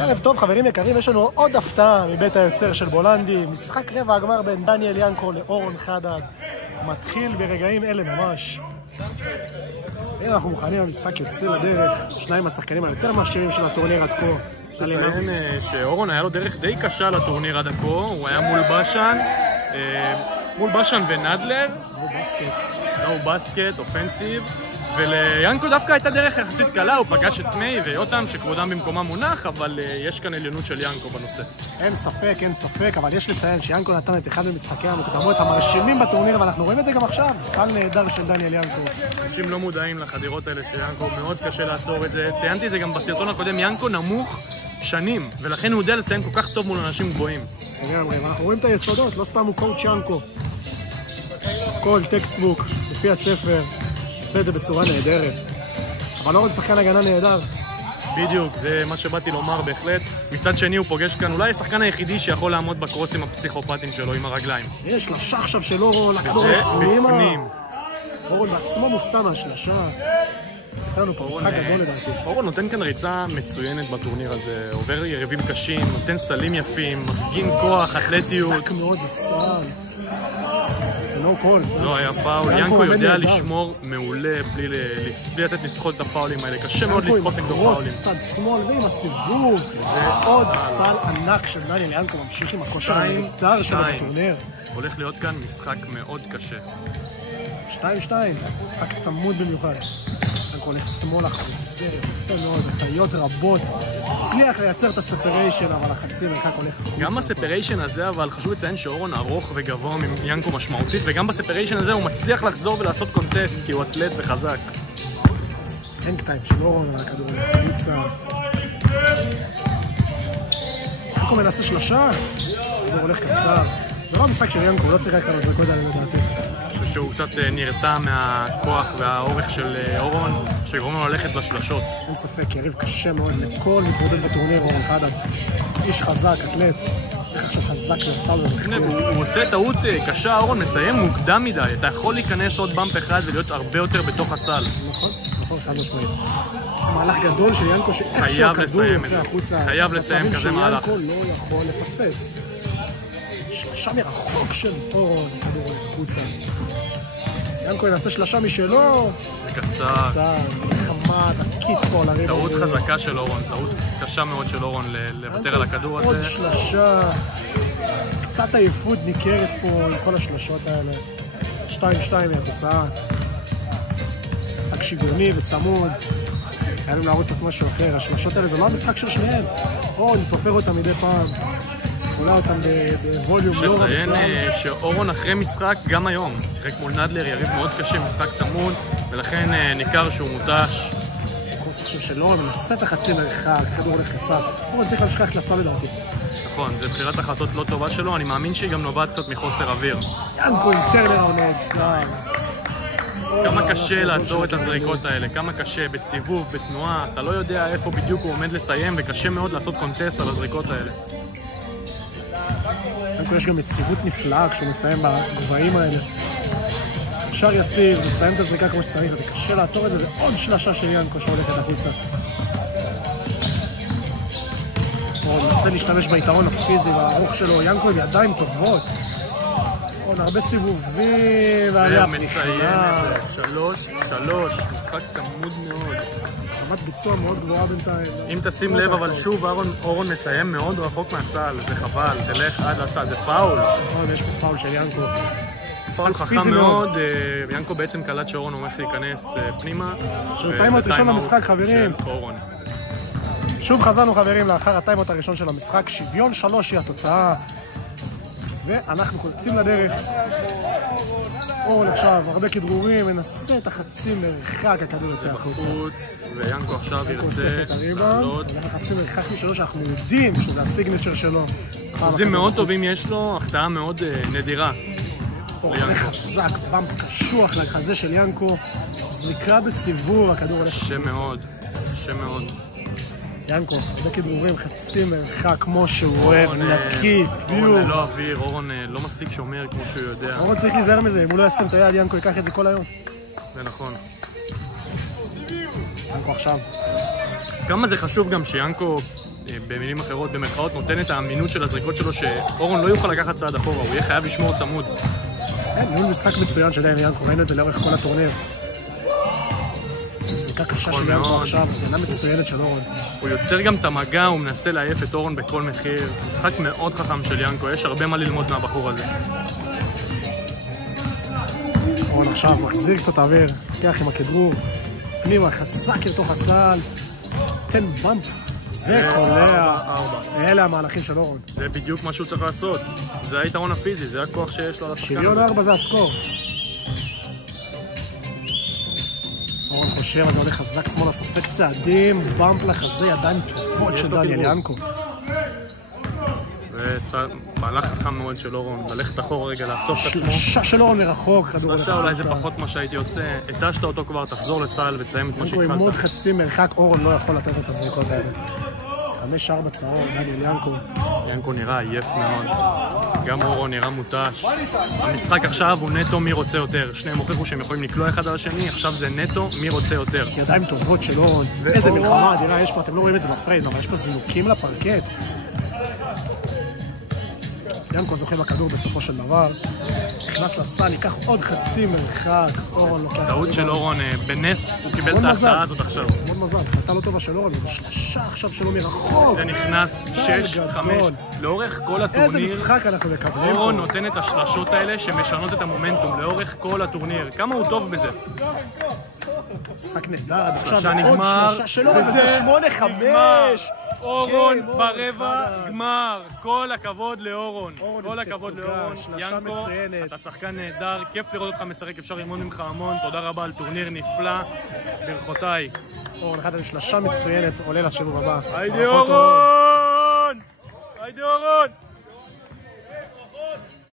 ערב טוב חברים יקרים, יש לנו עוד הפתעה מבית היוצר של בולנדי. משחק רבע הגמר בין דניאל ינקו לאורון חדד מתחיל ברגעים אלה ממש. הנה אנחנו מוכנים, המשחק יוצא לדרך. שניים השחקנים היותר מעשירים של הטורניר עד כה. נציין שאורון היה לו דרך די קשה לטורניר עד כה. הוא היה מול בשן ונדלר. הוא בסקט, אופנסיב. וליאנקו דווקא הייתה דרך יחסית קלה, הוא פגש את מי ויותם שכבודם במקומם מונח, אבל יש כאן עליונות של יאנקו בנושא. אין ספק, אבל יש לציין שיאנקו נתן את אחד במשחקי המוקדמות המרשימים בטורניר, ואנחנו רואים את זה גם עכשיו, סל נהדר של דניאל ינקו. אנשים לא מודעים לחדירות האלה של יאנקו, מאוד קשה לעצור את זה. ציינתי את זה גם בסרטון הקודם, יאנקו נמוך שנים, ולכן הוא יודע לסיים כל כך טוב מול אנשים גבוהים. אנחנו רואים את היסודות, לא סתם הוא קואוצ' ינקו. כל טקסטבוק, לפי הספר. עושה את זה בצורה נהדרת, אבל אורון שחקן הגנה נהדר. בדיוק, זה מה שבאתי לומר בהחלט. מצד שני הוא פוגש כאן אולי השחקן היחידי שיכול לעמוד בקרוסים הפסיכופטיים שלו עם הרגליים. יש שלושה עכשיו של אורון, וזה בפנים. אורון בעצמו מופתע מהשלושה. צריך לנו פה משחק גדול לדעתי. אורון נותן כאן ריצה מצוינת בטורניר הזה, עובר יריבים קשים, נותן סלים יפים, מפגין כוח, אתלטיות. חזק מאוד לסל. לא היה פאול, ינקו יודע לשמור מעולה בלי לתת לסחוט את הפאולים האלה, קשה מאוד לסחוט נגדו פאולים. ינקו צד שמאל ועם הסיבוב, זה עוד סל ענק של דניאל ינקו, ממשיך עם הכושר הנהדר שלו בטורניר. הולך להיות כאן משחק מאוד קשה. 2-2, משחק צמוד במיוחד. ינקו הולך שמאלה, חוזר יפה מאוד, הטעיות רבות. הצליח לייצר את הספריישן, אבל החצי מרחק הולך החוצה. גם בספריישן הזה, אבל חשוב לציין שאורון ארוך וגבוה מינקו משמעותית, וגם בספריישן הזה הוא מצליח לחזור ולעשות קונטסט, כי הוא אתלט וחזק. הנק טיים של אורון, הכדור הולך החוצה. ינקו מנסה שלושה, הכדור הולך קצר. זה לא המשחק של ינקו, הוא לא צריך רק כמה זרקות עליהם לדעתי. שהוא קצת נרתע מהכוח והאורך של אורון, שגורם לו ללכת לשלשות. אין ספק, יריב קשה מאוד לכל מתמודד בטורניר אורון חדד. איש חזק, אתלט, איך עכשיו חזק לסל. הוא עושה טעות קשה, אורון מסיים מוקדם מדי. אתה יכול להיכנס עוד במפ אחד ולהיות הרבה יותר בתוך הסל. נכון, חד משמעית. מהלך גדול של ינקו שאיכשהו הכדור יוצא החוצה. חייב לסיים כזה מהלך. ינקו לא יכול לפספס. שלושה מרחוק של אורון, הכדור הולך החוצה. ינקו ינסה שלושה משלו. זה קצר. חמד, עקית פה לריב. טעות חזקה של אורון, טעות קשה מאוד של אורון לוותר על הכדור הזה. עוד שלושה. קצת עייפות ניכרת פה עם כל השלושות האלה. 2-2 מהתוצאה. משחק שוויוני וצמוד. חייבים להרוץ את משהו אחר. השלושות האלה זה לא המשחק של שניהם. נתופר אותם מדי פעם. עולה אותם בווליום לא רב. שציין שאורון אחרי משחק גם היום שיחק מול נדלר, יריב מאוד קשה, משחק צמוד, ולכן ניכר שהוא מוטש. קורס עכשיו של אורון מנסה את החצי מרחק, הכדור הולך קצר. אורון צריך להמשיך לסל לדעתי. נכון, זו בחירת החלטות לא טובה שלו, אני מאמין שהיא גם נובעת קצת מחוסר אוויר. ינקו עם טרנר עונד, כמה קשה לעצור את הזריקות האלה, כמה קשה בסיבוב, בתנועה, אתה לא יודע איפה בדיוק הוא עומד לסיים, וקשה מאוד לעשות קונטסט על הזריקות האלה. ינקו יש גם יציבות נפלאה כשהוא מסיים בגבהים האלה. ישר יציב, מסיים את הזריקה כמו שצריך, זה קשה לעצור את זה, ועוד שלשה של ינקו שהולכת החוצה. הוא מנסה להשתמש ביתרון הפיזי והארוך שלו, ינקו עם ידיים טובות. הרבה סיבובים, והוא מסיים את זה, 3-3, משחק צמוד מאוד. רמת ביצוע מאוד גבוהה בינתיים. אם תשים לב, אבל שוב, אורון מסיים מאוד רחוק מהסל, זה חבל, תלך עד לסל, זה פאול. יש פה פאול של ינקו. פאול חכם מאוד, ינקו בעצם קלט שאורון הולך להיכנס פנימה. טיימאוט ראשון למשחק, חברים. שוב חזרנו חברים לאחר הטיימאוט הראשון של המשחק, שוויון 3 היא התוצאה. ואנחנו חוצים לדרך. אורון עכשיו, הרבה כדרורים, מנסה את החצי מרחק, הכדור יוצא החוצה. ויאנקו עכשיו ירצה לעלות. החצי מרחק משלו שאנחנו יודעים שזה הסיגנצ'ר שלו. אחוזים מאוד טובים יש לו, החטאה מאוד נדירה. אורון חזק, במפ קשוח לחזה של ינקו. זריקה בסיבוב, הכדור הולך החוצה. קשה מאוד, קשה מאוד. ינקו, הרבה כדרורים, חצי מרחק כמו שהוא אוהב, נקי, ביור. אורון לא אוויר, אורון לא מספיק שומר כמו שהוא יודע. אורון צריך להיזהר מזה, אם הוא לא ישים את היד, ינקו ייקח את זה כל היום. זה נכון. ינקו עכשיו. כמה זה חשוב גם שיאנקו במילים אחרות, במרכאות, נותן את האמינות של הזריקות שלו שאורון לא יוכל לקחת צעד אחורה, הוא יהיה חייב לשמור צמוד. ניהול משחק מצוין של ינקו, ראינו את זה לאורך כל הטורניר. זריקה קשה של ינקו עכשיו, זריקה מצוינת של אורון. הוא יוצר גם את המגע, הוא מנסה להעיף את אורון בכל מחיר. משחק מאוד חכם של ינקו, יש הרבה מה ללמוד מהבחור הזה. אורון עכשיו מחזיר קצת אוויר, לוקח עם הכדרור, פנימה חזק לתוך הסל, תן במפ. זה קולע, אלה המהלכים של אורון. זה בדיוק מה שהוא צריך לעשות. זה היתרון הפיזי, זה הכוח שיש לו על השחקן הזה. 74 זה הסקור. אורון חושב, אז זה הולך חזק שמאלה, סופק צעדים, במפ לחזה, ידיים טובות של דניאל ינקו. ומהלך חכם מאוד של אורון, ללכת אחורה רגע, לאסוף את עצמו. שלושה של אורון מרחוק, כדור שלושה אולי זה פחות מה שהייתי עושה. התשת אותו כבר, תחזור לסל ותסיים את מה שהתחלת. עם עוד חצי מרחק, אורון לא יכול לתת את הזריקות האלה. 5-4 צהור, דניאל ינקו. ינקו נראה עייף מאוד. גם אורון נראה מוטש. המשחק עכשיו הוא נטו מי רוצה יותר. שניהם הוכיחו שהם יכולים לקלוע אחד על השני, עכשיו זה נטו מי רוצה יותר. ידיים טובות של אורון. איזה מלחמה אדירה יש פה, אתם לא רואים את זה בפרייד, אבל יש פה זינוקים לפרקט. ינקו זוכה בכדור בסופו של דבר. נכנס לסל, ייקח עוד חצי מרחק. אורון לוקח... טעות של אורון, בנס הוא קיבל את ההחטאה הזאת עכשיו. מאוד מזל, חטאה לא טובה של אורון, וזה שלושה עכשיו שלו מרחוק. זה נכנס 6-5. לאורך כל הטורניר, איזה משחק אנחנו מקבלים פה. אורון נותן את השלשות האלה שמשנות את המומנטום לאורך כל הטורניר. כמה הוא טוב בזה. משחק נהדר, שלושה נגמר. שלושה של אורון, וזה 8-5. אורון ברבע גמר, כל הכבוד לאורון, כל הכבוד לאורון, ינקו, אתה שחקן נהדר, כיף לראות אותך משחק, אפשר ללמוד ממך המון, תודה רבה על טורניר נפלא, ברכותיי. אורון, אחד שלושה מצוינת, עולה לשיעור הבא. היידי אורון! היידי אורון!